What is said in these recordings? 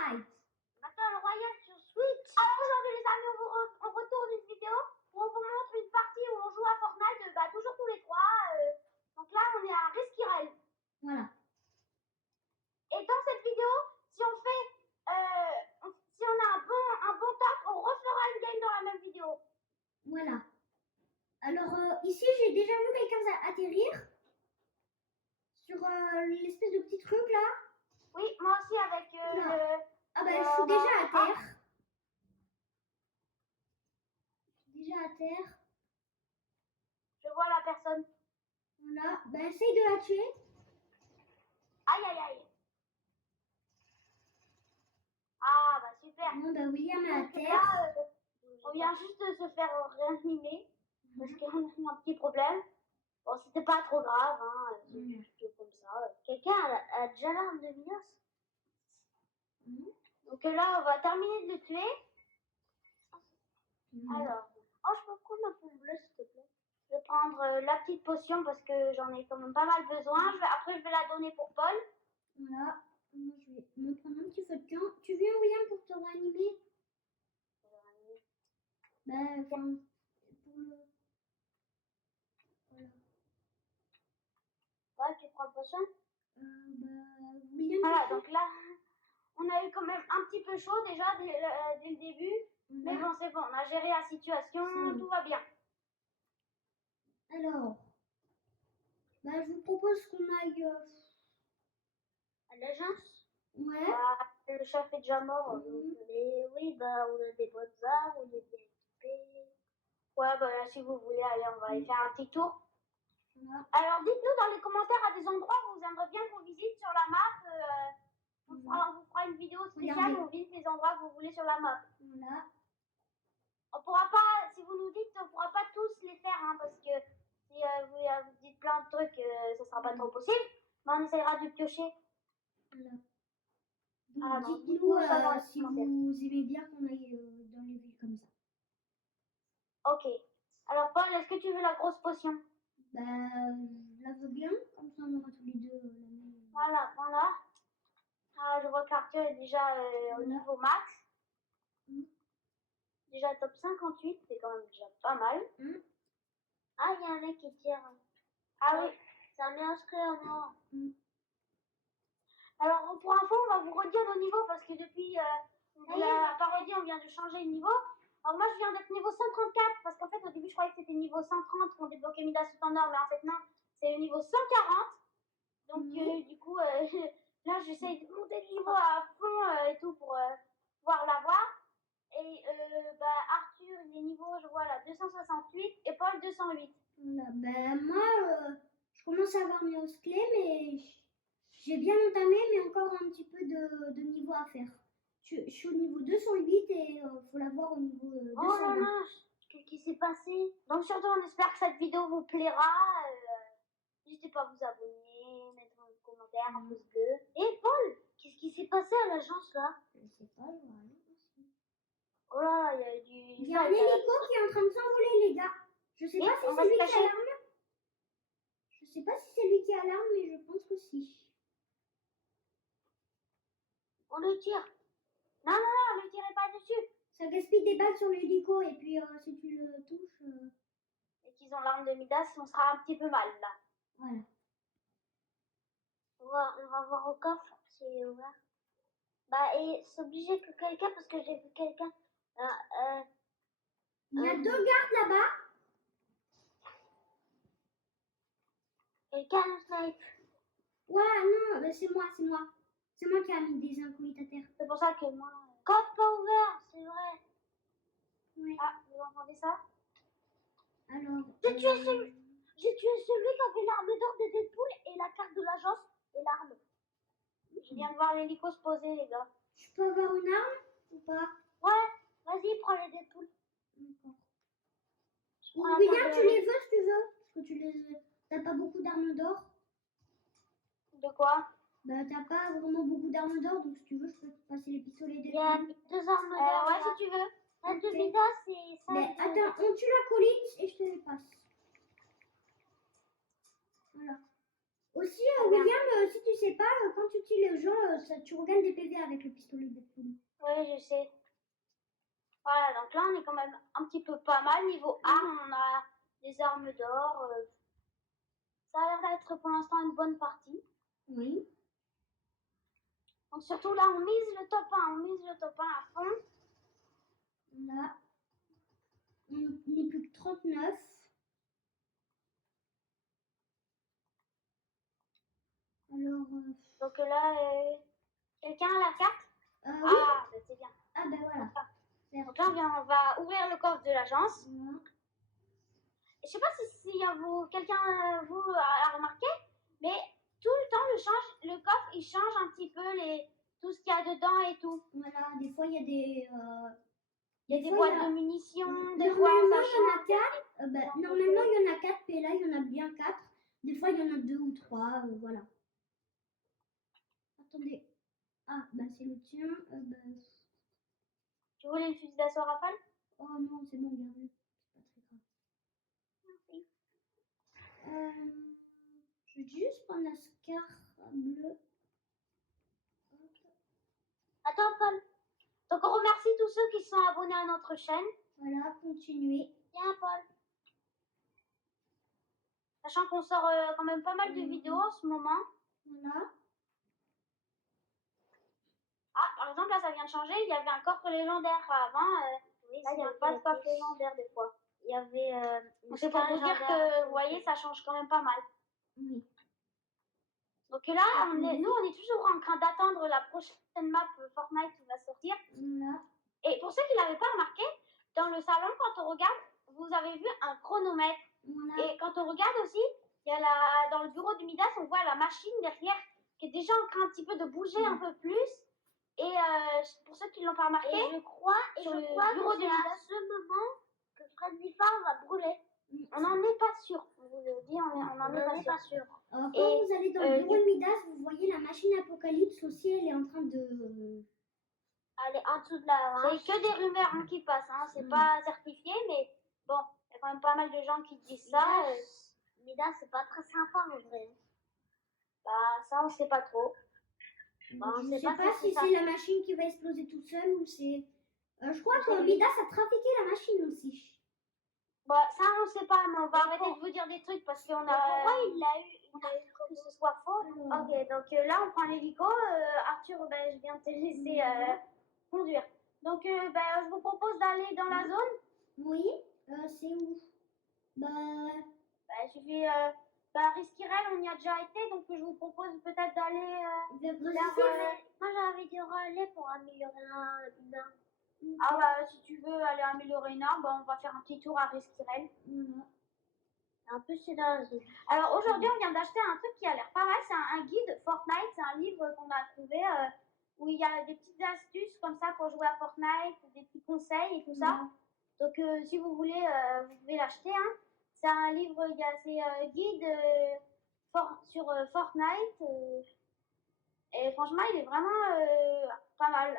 Fortnite. Battle Royale sur Switch. Alors aujourd'hui les amis, on retourne une vidéo où on vous montre une partie où on joue à Fortnite, toujours tous les trois. Donc là on est à Resquirel. Voilà. Et dans cette vidéo, si on fait, si on a un bon top, on refera une game dans la même vidéo. Voilà. Alors ici j'ai déjà vu quelqu'un atterrir sur l'espèce de petit truc là. Oui, moi aussi avec Ah bah je suis déjà à terre. Je suis déjà à terre. Je vois la personne. Voilà. Bah essaye de la tuer. Aïe aïe aïe. Ah bah super. Bon bah William est à terre. Là, on vient juste de se faire réanimer parce qu'on a eu un petit problème. Bon, c'était pas trop grave, hein, c'est juste comme ça. Quelqu'un a déjà l'arme de Minos. Donc là, on va terminer de le tuer. Alors, oh, je peux prendre un peu de bleu, s'il te plaît. Je vais prendre la petite potion parce que j'en ai quand même pas mal besoin. Après, je vais la donner pour Paul. Voilà. Moi, je vais me prendre un petit feu de camp. Tu viens, William, pour te réanimer? Bah, enfin, pour le... Voilà. Ouais, tu prends le potion? Bah, William... Voilà, donc là, on a eu quand même un petit peu chaud déjà dès le début. Mais bon, c'est bon, on a géré la situation, tout va bien. Alors, bah, je vous propose qu'on aille... À l'agence? Ouais. Bah, le chef est déjà mort. Oui, bah, on a des bonnes armes, on est bien équipés. Ouais, bah là, si vous voulez, allez, on va aller faire un petit tour. Voilà. Alors, dites-nous dans les commentaires à des endroits où vous aimeriez bien qu'on visite sur la map. On vous fera une vidéo spéciale où on visite les endroits que vous voulez sur la map. Voilà. On pourra pas, si vous nous dites, on pourra pas tous les faire, hein, parce que si vous dites plein de trucs, ça sera pas trop possible. Mais on essaiera de piocher. Voilà. Donc, dites-nous si vous aimez bien qu'on aille dans les villes comme ça. Ok. Alors, Paul, est-ce que tu veux la grosse potion? Bah, je la veux bien, comme ça on aura tous les deux la même. Voilà, voilà. Ah, je vois qu'Arthur est déjà au niveau max. Déjà top 58, c'est quand même déjà pas mal. Ah, il y a un mec qui tire. Ah oui, c'est un mélange mort. Alors, pour info, on va vous redire nos niveaux parce que depuis la parodie, on vient de changer de niveau. Alors, moi, je viens d'être niveau 134 parce qu'en fait, au début, je croyais que c'était niveau 130 qu'on débloquait Midas tout en or, mais en fait, non, c'est le niveau 140. Donc, du coup, là, j'essaye de monter le niveau à fond et tout pour pouvoir l'avoir. Et Arthur, il est niveau, je vois là, 268 et Paul 208. Ben, moi, je commence à avoir mes os clés, mais j'ai bien entamé, mais encore un petit peu de niveau à faire. Je suis au niveau 208 et il faut l'avoir au niveau 220. Oh là là, qu'est-ce qui s'est passé? Donc surtout, on espère que cette vidéo vous plaira. N'hésitez pas à vous abonner, mettre un commentaire, un pouce bleu. Et Paul, qu'est-ce qui s'est passé à l'agence là? Je sais pas, il y a rien aussi. Oh là, il y a du... Il y a un hélico qui est en train de s'envoler, les gars. Je sais pas si c'est lui qui a l'arme. Je sais pas si c'est lui qui a l'arme, mais je pense que si. On le tire. Non, non, non, ne le tirez pas dessus. Ça gaspille des balles sur l'hélico et puis si tu le touches... Et qu'ils ont l'arme de Midas, on sera un petit peu mal là. Voilà. On va voir au coffre, c'est ouvert. Bah, et c'est obligé que quelqu'un, parce que j'ai vu quelqu'un... Il y a 2 gardes là-bas. Quelqu'un nous snipe. Ouais, non, bah, c'est moi. C'est moi qui a mis des incolis à terre. C'est pour ça que moi... Coffre pas ouvert, c'est vrai. Oui. Ah, vous entendez ça? Alors... J'ai tué celui qui avait l'arme d'or de Deadpool et la carte de l'agence et l'arme. Je viens de voir l'hélico se poser, les gars. Je peux avoir une arme ou pas? Ouais, vas-y, prends les Deadpool. D'accord. William, tu les veux si tu veux? Parce que t'as pas beaucoup d'armes d'or. De quoi? Bah, t'as pas vraiment beaucoup d'armes d'or, donc si tu veux, je peux te passer les pistolets de... Il y a 2 armes d'or. Ouais, si tu veux. La de Midas, c'est ça. Mais attends, on tue la colline et je te les passe. Voilà. Aussi, William, si tu sais pas, quand tu tues les gens, tu regagnes des PV avec le pistolet de poule. Oui, je sais. Voilà, donc là, on est quand même un petit peu pas mal. Niveau armes, on a des armes d'or. Ça a l'air d'être pour l'instant une bonne partie. Oui. Donc surtout là, on mise le top 1. On mise le top 1 à fond. Là, on n'est plus que 39. Alors, Donc là, quelqu'un a la carte? oui. Ah, bah, c'est bien. Ah ben voilà. Enfin, C'est donc là, on va ouvrir le coffre de l'agence. Voilà. Je sais pas si quelqu'un vous a remarqué, mais tout le temps le coffre il change un petit peu tout ce qu'il y a dedans et tout. Voilà, des fois il y a des. Il y a des boîtes de munitions, des fois Normalement, ça il y en a change. 4. Normalement, il y en a 4, mais là, il y en a bien 4. Des fois, il y en a 2 ou 3. Voilà. Attendez. Ah, bah, c'est le tien. Tu voulais le fusil d'assaut rafale? Oh non, c'est bon, garde-le. C'est pas très grave. Merci. Je vais juste prendre la scar bleue. Attends, Paul. Donc on remercie tous ceux qui sont abonnés à notre chaîne. Voilà, continuer. Viens, Paul. Sachant qu'on sort quand même pas mal de vidéos en ce moment. Voilà. Ah, par exemple, là, ça vient de changer. Il y avait un coffre légendaire avant. Oui, là, il n'y a pas de coffre légendaire des fois. Il y avait. C'est pour vous dire que, vous voyez, ça change quand même pas mal. Oui. Donc là, nous, on est toujours en train d'attendre la prochaine map Fortnite qui va sortir. Voilà. Et pour ceux qui ne l'avaient pas remarqué, dans le salon, quand on regarde, vous avez vu un chronomètre. Voilà. Et quand on regarde aussi, il y a dans le bureau du Midas, on voit la machine derrière qui est déjà en train un petit peu de bouger un peu plus. Et pour ceux qui ne l'ont pas remarqué, je crois sur le bureau du Midas, à ce moment que Friendly Fire va brûler. on n'en est pas sûr. On vous le dit, on n'en est pas sûr. Alors, quand vous allez dans le bureau de Midas, vous voyez la machine Apocalypse aussi, elle est en train de. Elle est en dessous de la. C'est que des rumeurs qui passent, hein. C'est pas certifié, mais bon, il y a quand même pas mal de gens qui disent ça. Midas, c'est pas très sympa en vrai. Bah, ça, on sait pas trop. Bah, je sais pas si c'est la machine qui va exploser toute seule ou c'est. Je crois que Midas a trafiqué la machine aussi. Bah, ça, on sait pas, mais on va arrêter de vous dire des trucs parce qu'on a. Pourquoi il l'a eu Que ce soit faux. Ok, donc là, on prend l'hélico. Arthur, ben, je viens de te laisser conduire. Donc, je vous propose d'aller dans la zone. Oui, c'est où? Il suffit. Risquirel, on y a déjà été, donc je vous propose peut-être d'aller vers. Moi, j'avais dit aller pour améliorer une arme. Ah bah, si tu veux aller améliorer une arme, on va faire un petit tour à Risquirel. Un peu c'est dans la zone. Alors aujourd'hui, on vient d'acheter un truc qui a l'air pas mal. C'est un guide Fortnite. C'est un livre qu'on a trouvé où il y a des petites astuces comme ça pour jouer à Fortnite, des petits conseils et tout ça. Donc si vous voulez, vous pouvez l'acheter. Hein. C'est un livre, c'est guide sur Fortnite. Et franchement, il est vraiment pas mal.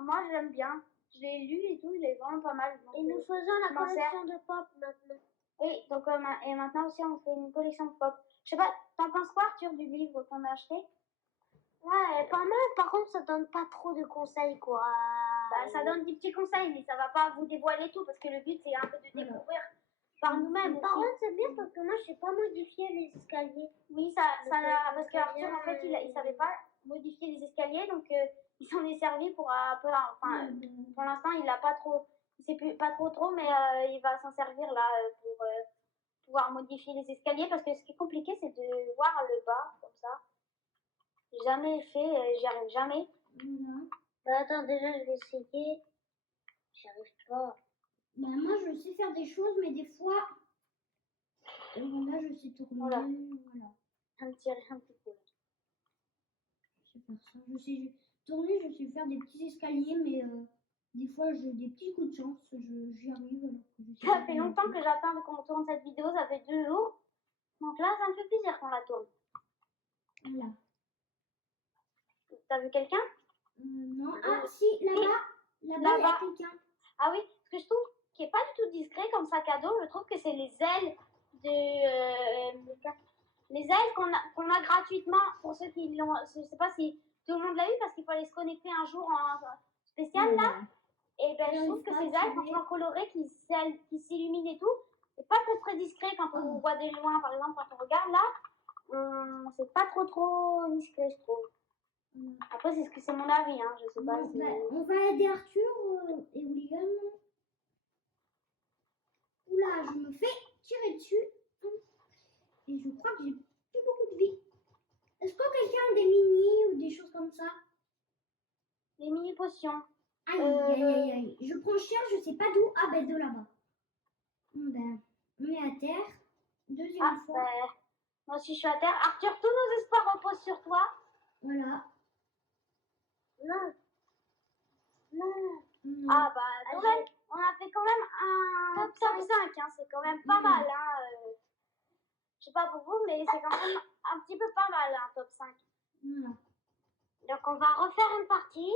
Moi, je l'aime bien. Je l'ai lu et tout, il est vraiment pas mal. Donc, et nous faisons la collection de pop maintenant. Oui, donc et maintenant aussi on fait une collection de pop. Je sais pas, t'en penses quoi Arthur du livre qu'on a acheté? Ouais, pas mal, par contre ça donne pas trop de conseils quoi. Bah, ça donne des petits conseils, mais ça va pas vous dévoiler tout parce que le but c'est un peu de découvrir par nous-mêmes. Par contre c'est bien parce que moi je sais pas modifier les escaliers. Oui, parce que Arthur en fait il savait pas modifier les escaliers, donc il s'en est servi pour un peu, enfin pour l'instant il a pas trop, il sait pas trop, mais il va s'en servir là pour pouvoir modifier les escaliers parce que ce qui est compliqué c'est de voir le bas comme ça. J'ai jamais fait, j'y arrive jamais. Bah attends, déjà je vais essayer. J'y arrive pas. Bah moi je sais faire des choses, mais des fois. Voilà, je sais tourner. Voilà. Un petit peu. Je sais faire ça. Je sais tourner, je sais faire des petits escaliers, mais des fois j'ai des petits coups de chance. J'y arrive alors que je sais Ça fait longtemps que j'attends qu'on tourne cette vidéo, ça fait 2 jours. Donc là, ça me fait plaisir qu'on la tourne. Voilà. T'as vu quelqu'un? Non. Ah si, là-bas. Là-bas, il y a quelqu'un. Ah oui, ce que je trouve qui est pas du tout discret comme sac à dos, je trouve que c'est les ailes de les ailes qu'on a gratuitement pour ceux qui l'ont. Je sais pas si tout le monde l'a eu parce qu'il fallait se connecter un jour en spécial là. Et ben, je trouve que ces ailes, franchement colorées, qui s'illuminent et tout, c'est pas très très discret quand on voit de loin, par exemple, quand on regarde là, c'est pas trop discret, je trouve. Après, c'est ce que c'est mon avis, hein, je sais pas si. On va aider Arthur et William. Oula, je me fais tirer dessus. Et je crois que j'ai plus beaucoup de vie. Est-ce que quelqu'un a des mini ou des choses comme ça? Les mini potions. Aïe, aïe, aïe, aïe. Je prends cher, je sais pas d'où. Ah ben de là-bas. Ben, on est à terre. Deuxième fois. Ben, moi aussi je suis à terre. Arthur, tous nos espoirs reposent sur toi. Voilà. Non. Ah bah, on a fait quand même un top 5, hein, c'est quand même pas mal. Hein, je sais pas pour vous, mais c'est quand même un petit peu pas mal, un top 5. Voilà. Donc on va refaire une partie.